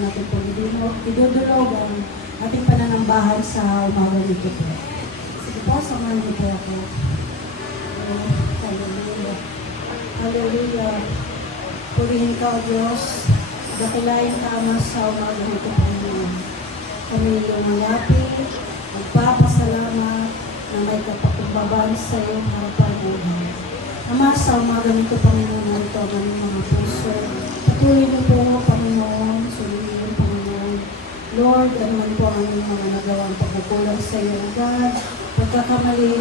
natin po idudulog ang ating pananambahan sa umaga nito po. Sige po, samahan niyo po ako. Oh, hallelujah. Hallelujah. Purihin ka, O Diyos. Dakilain ka, Ama, sa umaga nito po. Kami lumalapit, magpapasalamat na may kapakumbabaan sa iyong harapan, O God. Ama, sa umaga nito, Panginoon, ito ang aming mga puso. Patuloy niyo po, Panginoon, suluhin, Panginoon. Lord, ano man po ang aming mga nagawang pagkukulang sa iyo, God. Pagkakamali,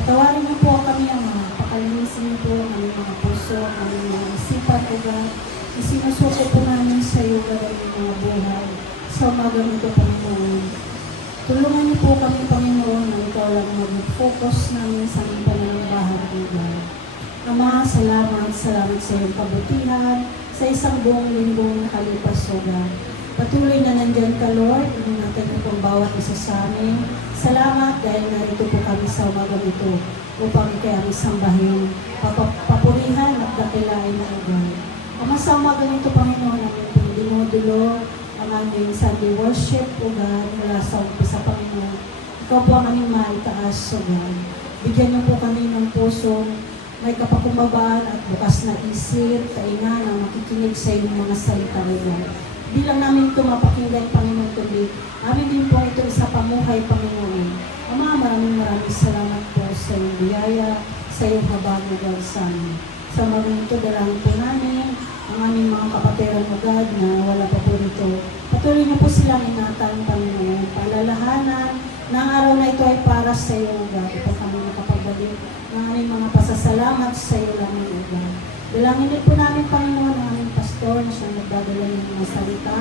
patawarin niyo po kami, Ama. Pakalinisin niyo po ang aming mga puso, ang aming mga isipan, O God. Isinusuko po namin sa iyo, God, ang aming mga buhay. Sa umaga nito, Panginoon. Tulungan niyo po kami, Panginoon, na ikaw lang mag-focus namin sa aming pananambahan, O God. Ama, salamat sa iyong kabutihan, sa isang buong linggong nakalipas, O God. Patuloy na nandyan ka, Lord, hindi natin itong bawat isa sa amin. Salamat dahil narito po kami sa umaga nito upang ikay aming sambahin, papurihan at dakilain na, O God. Ama, sa umaga nito, Panginoon, namin pong dinudulo ang aming Sunday worship, O God, mula sa umpisa, Panginoon. Ikaw po ang aming maitaas, O God. Bigyan niyo po kami ng pusong may kapakumbabaan at bukas na isip, tainga na makikinig sa iyong mga salita, O God. Bilang namin ito mapakinggan, Panginoon, kundi amin din po ito sa pamuhay, Panginoon. Ama, maraming salamat po sa iyong biyaya, sa iyong habang, O God, sa amin. Sa mga ito, dalangin po namin ang aming mga kapatiran, O God, na wala pa po nito. Patuloy niyo po silang ingatan, Panginoon. Palalahanan na ang araw na ito ay para sa iyo, O God. Ito kami nakapagbalik ng aming mga pasasalamat sa iyo lang, O God. Dalangin din po namin, Panginoon, ang aming pastor na siyang nagdadala ng mga salita.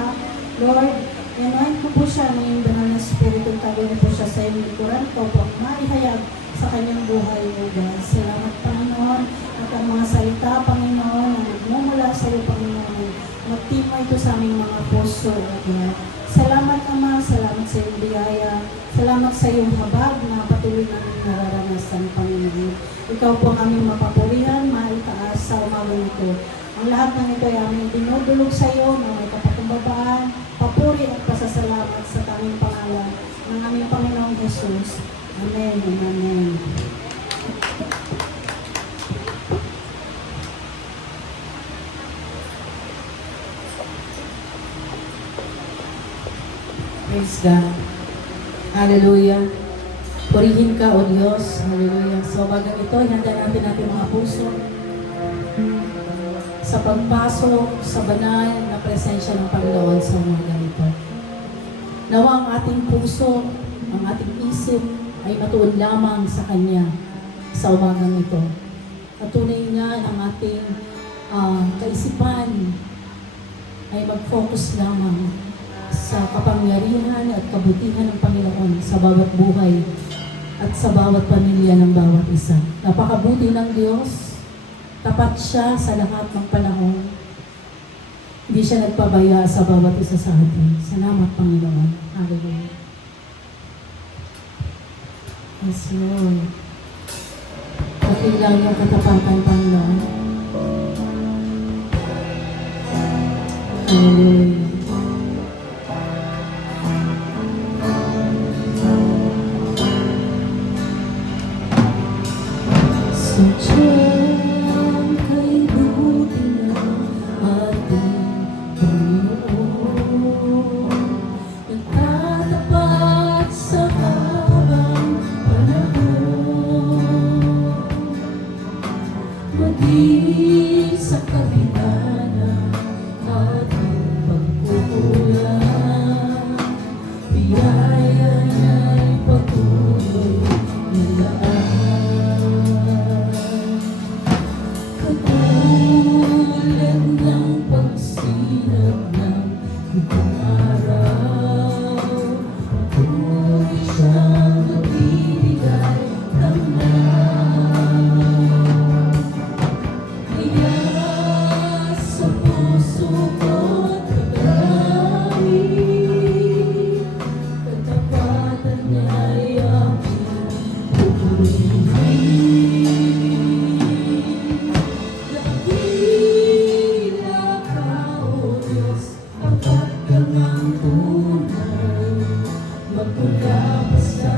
Lord, anoint mo po siya ng iyong banal na spirito. Tabi mo po siya sa iyong likuran. Ikaw po ang maihayag sa kanyang buhay, O God. Salamat, Panginoon, at ang mga salita, Panginoon, na nagmumula sa iyo, Panginoon. Magtimo ito sa aming mga puso, O God. Salamat, Ama. Salamat sa iyong biyaya. Salamat sa iyong habag na patuloy namin nararanasan, Panginoon. Ikaw po ang aming mapapurihan, maitaas sa umaga nito. Ang lahat ng ito ay aming dinudulog sa iyo na may kapakumbabaan, papuri at pasasalamat sa tanging pangalan ng aming Panginoong Jesus. Amen and amen. Praise God. Hallelujah. Purihin ka, O Diyos. Hallelujah. So, bagang ito, ihanda natin ating mga puso sa pagpasok sa banal na presensya ng Panginoon sa umaga nito. Nawa ang ating puso, ang ating isip ay matuon lamang sa Kanya sa umaga nito. Patunay niya ang ating kaisipan ay mag-focus lamang sa kapangyarihan at kabutihan ng Panginoon sa bawat buhay at sa bawat pamilya ng bawat isa. Napakabuti ng Diyos, tapat siya sa lahat ng panahon. Hindi siya nagpabaya sa bawat isa sa atin. Salamat, Panginoon. Hallelujah. Yes, Lord. Pakinggan yung katapatan, Panginoon. Hallelujah. Sadyang kay buti ng ating Panginoon, nagtatapat sa habang panahon, maging sa kabila ng ating pagkukulang. ng tunay, magmula pa sa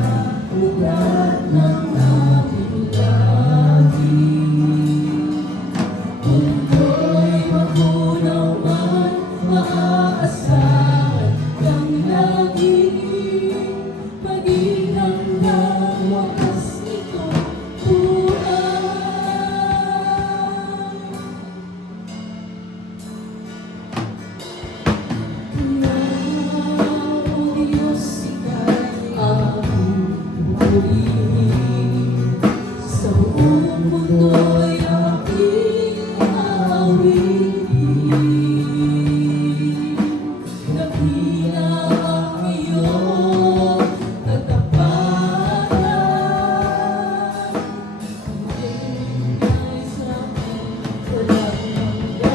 ugat ng aming lahi. Mundo'y magunawan, maaasahan kang lagi, maging hanggang wakas nitong buhay. Kaya, O Diyos, Ika'y aming purihin. Sa buong mundo'y aking aawitin. Dakila ang iyong katapatan, ibigay sa akin walang hanggan.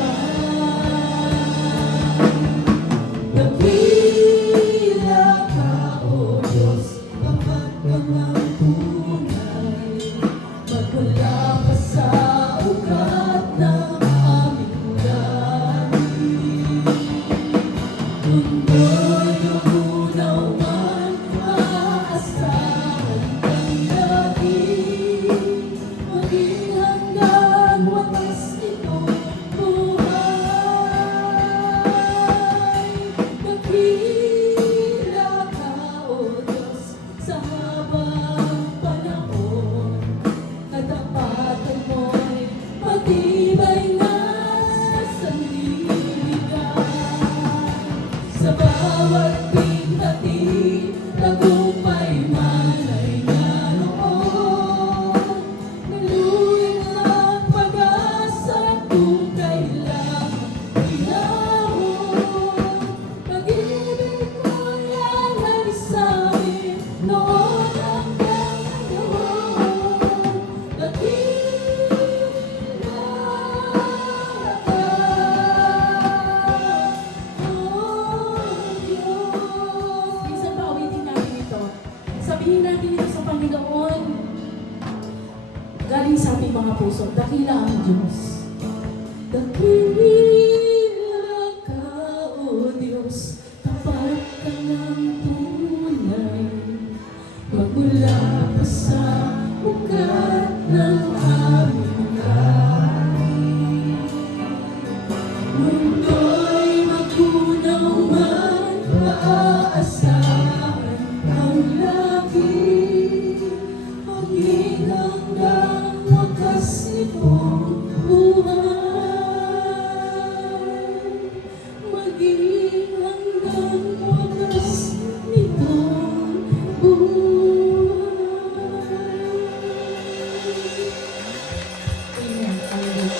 Dakila ka, O Diyos, tapat ka ng tunay, magmula pa sa ugat ng aming lahi. Mundo'y nagunawan, maaasahan kang lagi, maging hanggang wakas nitong buhay. Dakila ka, O Diyos, sa habang panahon, katapatan mo'y matibay na sanlibutan. Sa bawat binati, tagumpay man ay naroon. Naluwing ang pag-asa kung kailang hinahon. Pag-ibig mo'y alay sa'min noon hanggang ngayon. Dakila ka, Diyos. Minsan pa awitin natin ito. Sabihin natin ito sa Panginoon. Galing sa ating mga puso. Dakila ang Diyos. Dakila ka, O Diyos. Tapat ka ng tunay. Magmula pa sa ugat ng aming lahi. Mundo'y magunawan, maaasahan ang lagi, maging hanggang wakas nitong buhay. Maging hanggang wakas nitong buhay. Amen. Amen.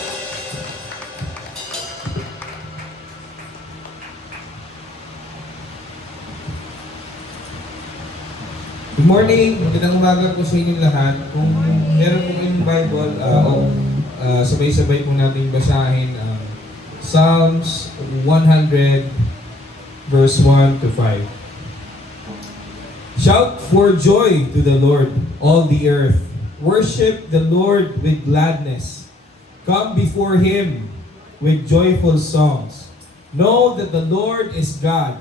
Good morning! Magandang umaga po sa inyong lahat. Kung meron po kayong Bible, sabay-sabay po natin basahin Psalms 100 verse 1 to 5. Shout for joy to the Lord, all the earth. Worship the Lord with gladness. Come before Him with joyful songs. Know that the Lord is God.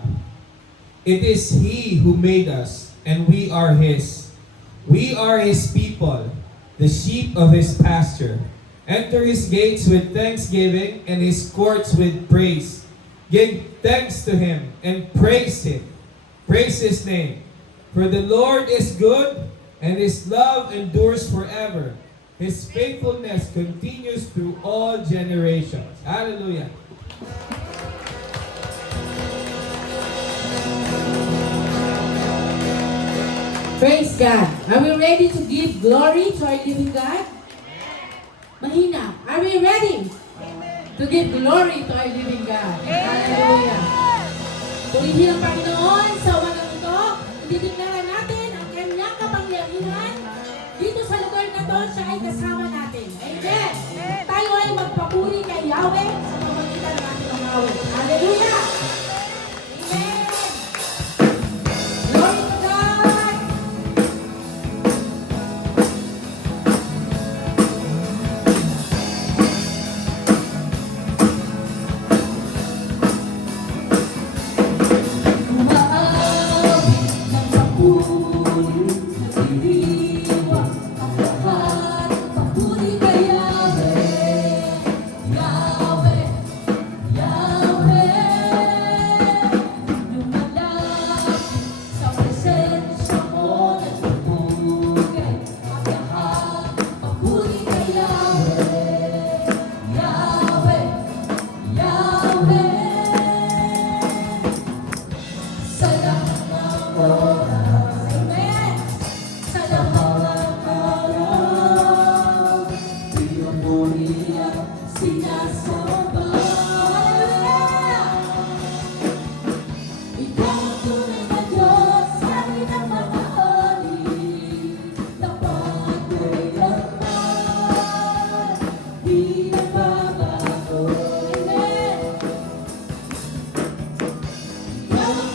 It is He who made us, and we are His. We are His people, the sheep of His pasture. Enter His gates with thanksgiving and His courts with praise. Give thanks to Him and praise Him. Praise His name. For the Lord is good, and His love endures forever. His faithfulness continues through all generations. Hallelujah. Praise God. Are we ready to give glory to our living God? Mahina. Are we ready to give glory to our living God? Hallelujah. Purihin ang Panginoon sa umagang ito. Titignan natin ang kanyang kapangyarihan. Dito sa lugar na to, siya ay kasama natin. Amen. Tayo ay magpapuri kay Yahweh sa pamamagitan ng ating mga awit. Hallelujah. Amen. Glory to God.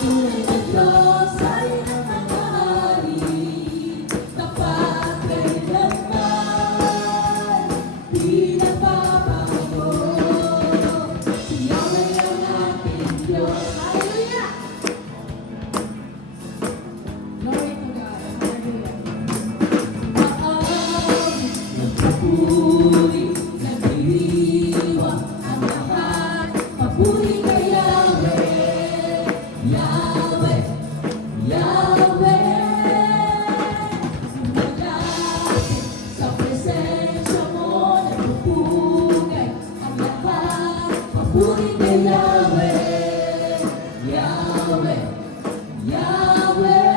tunay na Diyos ay nangyayari, tapat kailanman, di nagbabago. Siya ay ang ating Diyos. Hallelujah! Glory to God. Hallelujah. Nagpupuri, nagdiriwa ang lahat. Papuri kay Yahweh, Yahweh, Yahweh. Malapit sa presensya mo, nagpupugay ang lahat. Papuri kay Yahweh, Yahweh, Yahweh.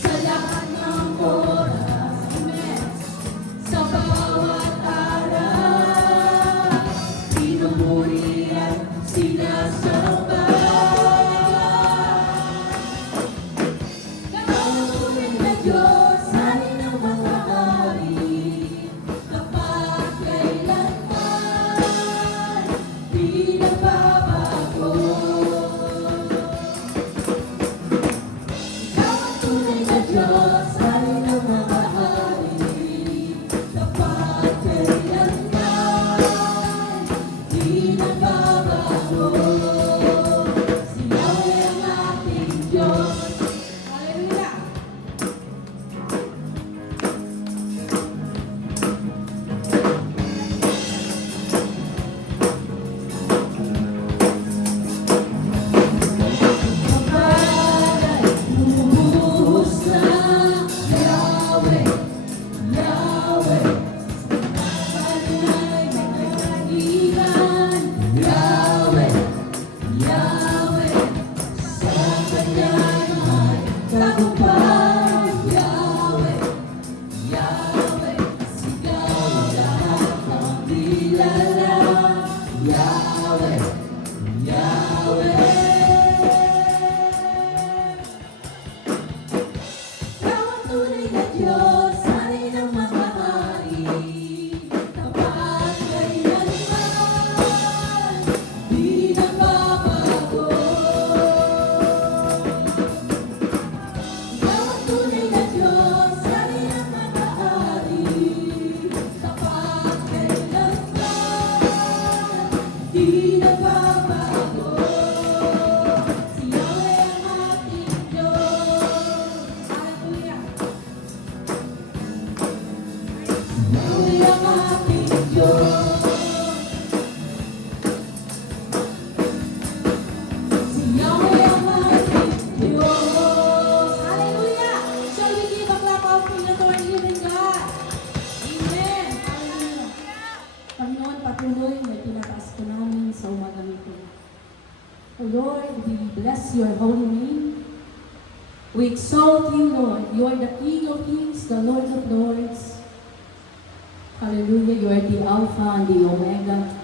Sa lahat ng oras, amen. Sa bawat araw, pinupuri at sinasamba. Kaunay na Diyos, hari ng mga hari, tapat kailanman, di nagbabago. Ikaw ang tunay na Diyos, hari ng mga hari, tapat kailanman, di nagbabago. Si Yahweh ang ating Diyos. Hallelujah! Kapalay, lumuhos na Yahweh, Yahweh. Kapalay, may kahiran Yahweh, Yahweh. Sa Kanya'y may tagumpay Yahweh, Yahweh. Sigaw ang lahat ng dilala Yahweh, Yahweh. Ikaw ang tunay na Diyos, hari ng mga hari, tapat kailanman, di nagbabago. Ikaw ang tunay na Diyos, hari ng mga hari, tapat kailanman, di nagbabago. Si Yahweh ang ating Diyos. Hallelujah! Yahweh ang ating Diyos. Si Yahweh ang ating Diyos. Hallelujah! Shall we give a clap offering to our living God? Amen! Hallelujah! Panginoon, patuloy na tinataas ko namin sa umagang ito. O Lord, we bless your holy name. We exalt you, Lord. You are the King of kings, the Lord of lords. Hallelujah, you are the Alpha and the Omega.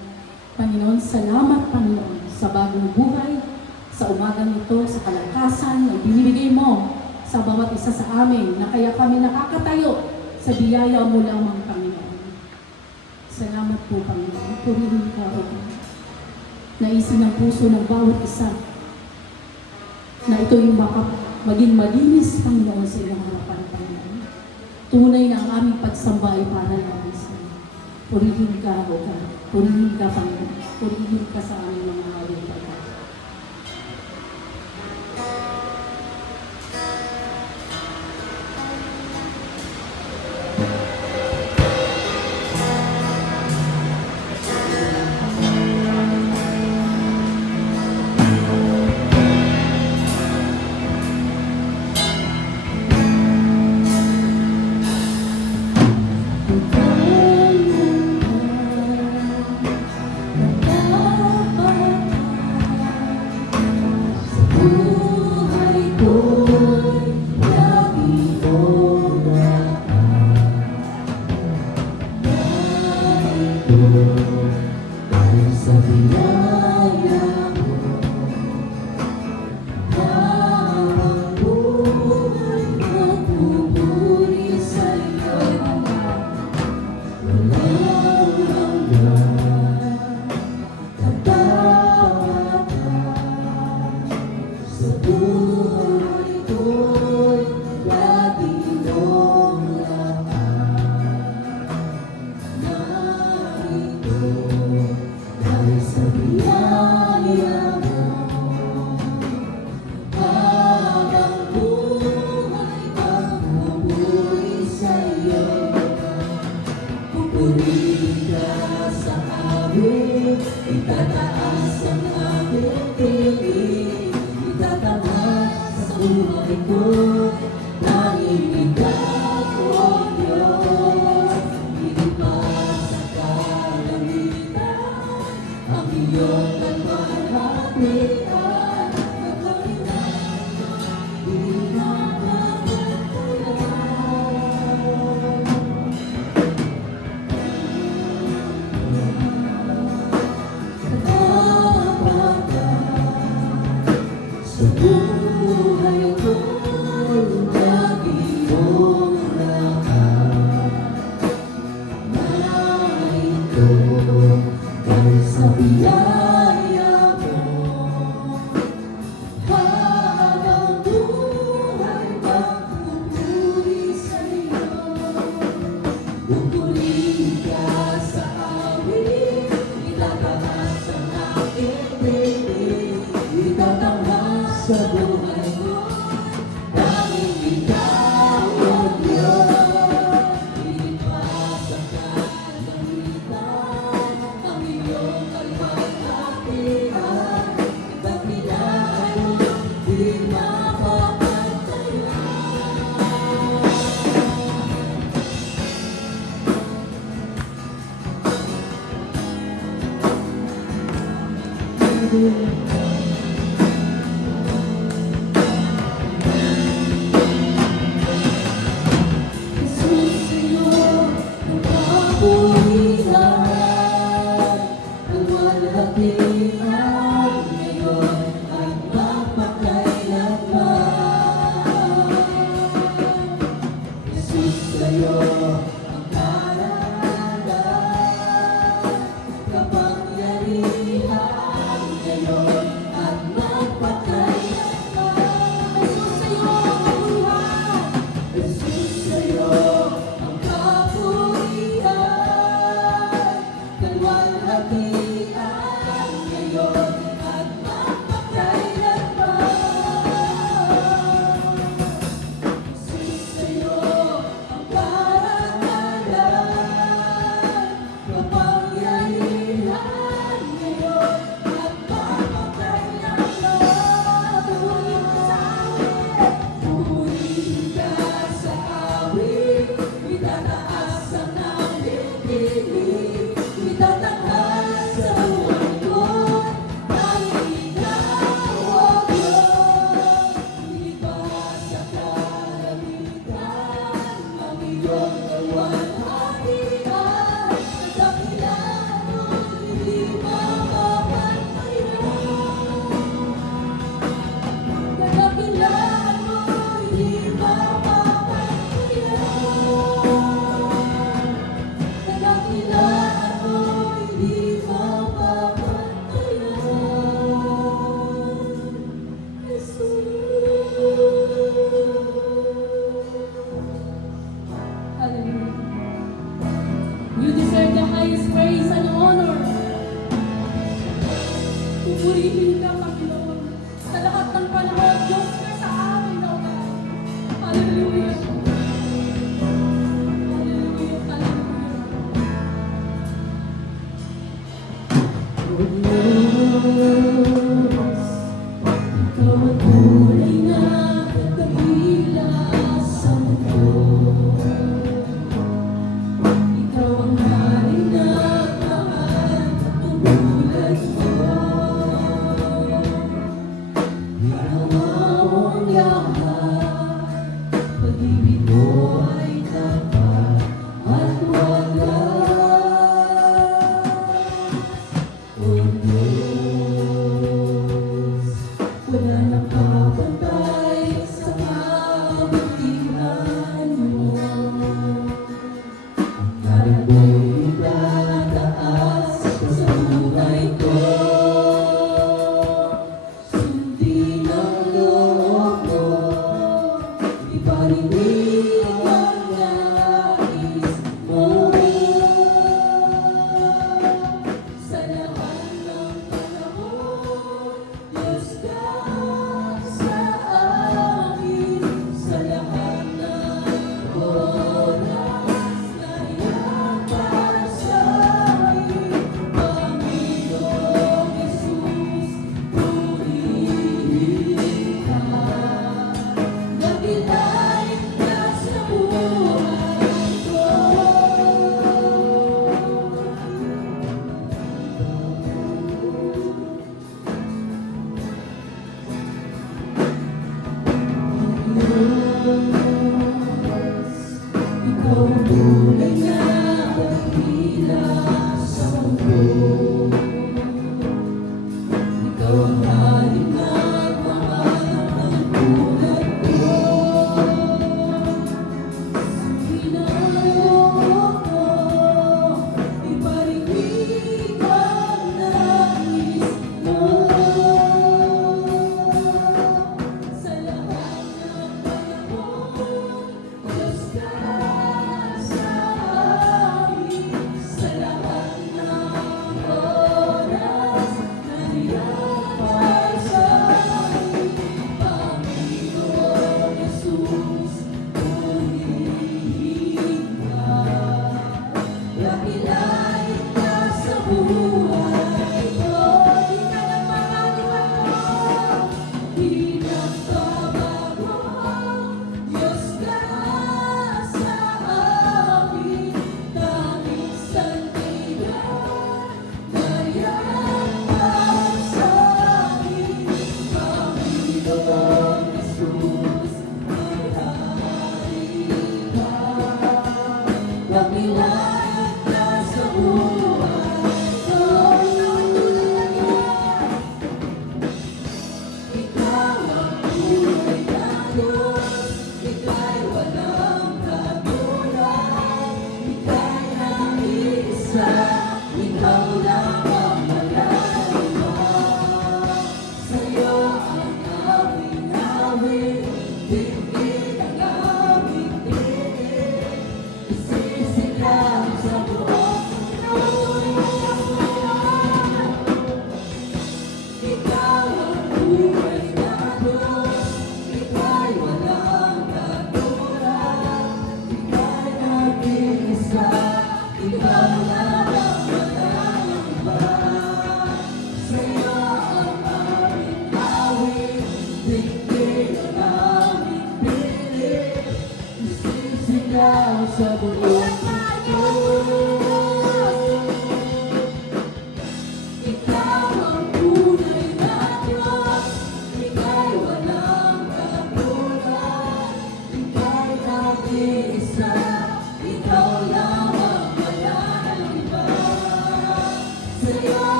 Panginoon, salamat, Panginoon, sa bagong buhay, sa umagang ito, sa kalakasan na binibigay mo sa bawat isa sa amin, na kaya kami nakakatayo sa biyaya mo lamang, Panginoon. Salamat po, Panginoon. Purihin ka, O God. Naisin ang puso ng bawat isa na ito yung maging malinis, Panginoon, sa iyong harapan, Panginoon. Tunay na ang aming pagsamba ay para namin sa iyo. Purihin ka, O God. Purihin ka, Panginoon. Purihin ka sa aming mga awit, O God. manatili, itatanghal sa buhay ko. Tanging ikaw, O Diyos, higit pa sa kalangitan, ang iyong kalwalhatian, nagkalinang di sa buhay ko, lagi mong lahat. Narito dahil sa biyaya mo, habang buhay bang pupuri sa'yo. Pupuri ka sa awit, itataas ang aking bibig, itatanghal sa buhay ko. Tanging ikaw, O Diyos, higit pa sa kalangitan, ang iyong kalwalhatian, ipagpilay mo, di mapapantayan. Jesus, sa'yo ang kapurihan, kalwalhatian, ngayon at magpakailanman. Jesus, sa'yo ang karangalan, kapangyarihan, ngayon at magpakailanman. Jesus, sa'yo ang buhay. Jesus, sa'yo ang kapurihan, kalwalhatian, ngayon at magpakailanman. Jesus, sa'yo ang karangalan, kapangyarihan, ngayon at magpakailanman. Pupurihin ka sa awit, itataas ang aming tinig, itatanghal sa buhay ko. Tanging ikaw, O Diyos, higit pa sa kalangitan, ang iyong kalwalhatian, nagdakilaan mo, hindi mapapantayan. Nagdakilaan mo, hindi mapapantayan. Nagdakilaan mo, hindi mapapantayan. Hallelujah. You deserve the highest praise and honor. Pupurihin ka, Panginoon, sa lahat ng panahon. Diyos ka sa amin, O God. Hallelujah. Hallelujah. Hallelujah. Ikaw ang tunay na dakila sa mundo. Ikaw ang hari na mahal, tulad mo. Ikaw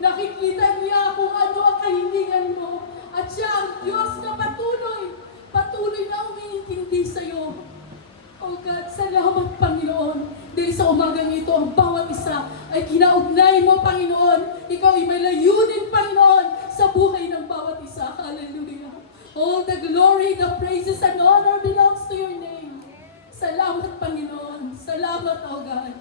Nakikita niya kung ano ang kahilingan mo. At siya ang Diyos na patuloy na umiintindi sa'yo. Oh God, salamat Panginoon. Dahil sa umagang ito, ang bawat isa ay kinaugnay mo, Panginoon. Ikaw ay may layunin, Panginoon, sa buhay ng bawat isa. Hallelujah. All the glory, the praises, and honor belongs to your name. Salamat, Panginoon. Salamat, oh God.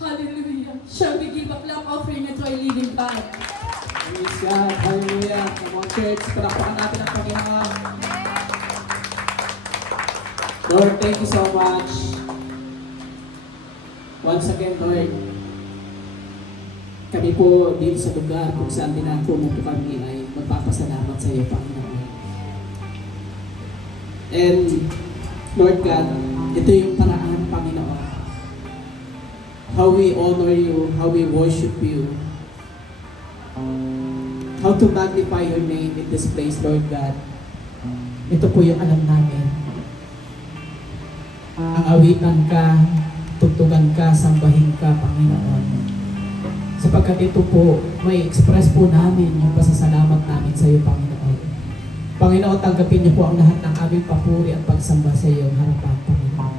Hallelujah. Shall we give a clap offering to our living God? Praise God. Hallelujah. Come on, church. Palakpakan natin ang Panginoon. Lord, thank you so much. Once again, Lord, kami po dito sa lugar kung saan dinako po kami ay magpapasalamat sa iyo, Panginoon. And Lord God, ito yung paraan, Panginoon. How we honor you, how we worship you, how to magnify your name in this place, Lord God. Ito po yung alam namin. Ang awitan ka, tugtugan ka, sambahin ka, Panginoon. Sapagkat ito po, may express po namin yung pasasalamat namin sa iyo, Panginoon. Panginoon, tanggapin niyo po ang lahat ng aming papuri at pagsamba sa iyo, harapan, Panginoon.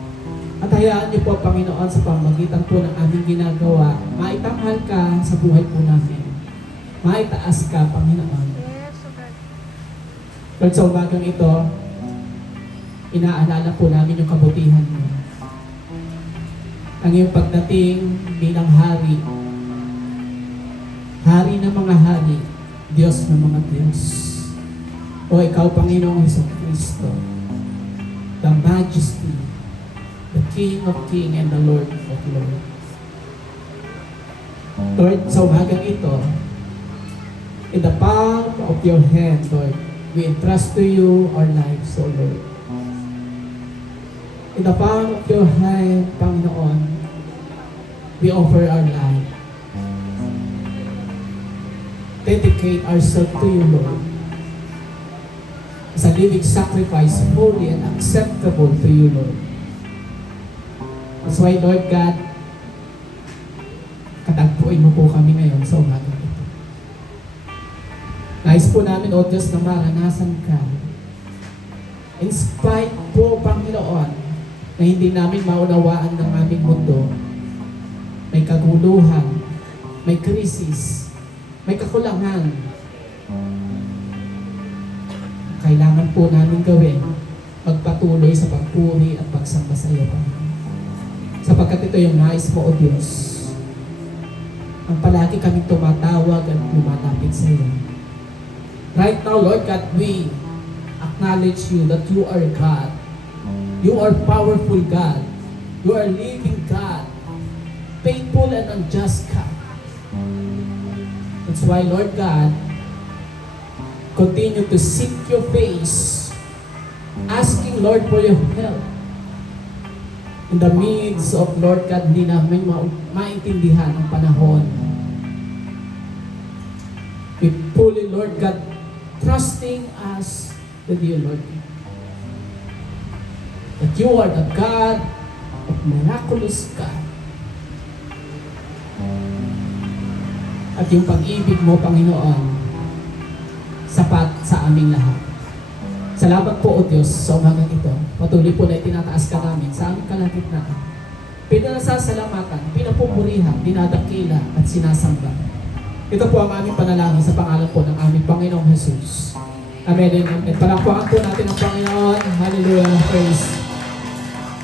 At hayaan niyo po, Panginoon, sa pamagitan po ng aming ginagawa, maitanghal ka sa buhay po namin. Maitaas ka, Panginoon. Lord, sa umagang ito, inaalala po namin yung kabutihan mo. Ang iyong pagdating bilang hari. Hari ng mga hari, Diyos ng mga Diyos. O ikaw, Panginoong Jesucristo, the Majesty, the King of Kings and the Lord of Lords. Lord, sa umagang ito, in the palm of your hand, Lord, we entrust to you our lives, O Lord. In the palm of your hand, Panginoon, we offer our life. Dedicate ourselves to you, Lord, as a living sacrifice, holy and acceptable to you, Lord. That's why, Lord God, katagpuin mo po kami ngayon sa umaga ito. Nais po namin, O Diyos, na maranasan ka. In spite po, Panginoon, na hindi namin maunawaan ng aming mundo, may kaguluhan, may krisis, may kakulangan. Kailangan po namin gawin, magpatuloy sa pagpuri at pagsamba sa iyo, Panginoon. Sapagkat ito yung nais mo, O Diyos. Ang palagi kaming tumatawag at lumalapit sa iyo. Right now, Lord God, we acknowledge you that you are God. You are powerful God. You are living God. Faithful and unjust God. That's why, Lord God, continue to seek your face, asking, Lord, for your help. In the midst of, Lord God, hindi namin maintindihan ang panahon. We fully, Lord God, trusting us with you, Lord. That you are the God of miraculous God. At yung pag-ibig mo, Panginoon, sapat sa aming lahat. Salamat po, O Diyos, sa umagang ito. Patuloy po na itinataas ka namin sa aming kalagitnaan. Pinasasalamatan, pinapupurihan, dinadakila at sinasamba. Ito po ang aming panalangin sa pangalan po ng aming Panginoong Jesus. Amen and amen. Palakpakan po natin ang Panginoon. Hallelujah. Praise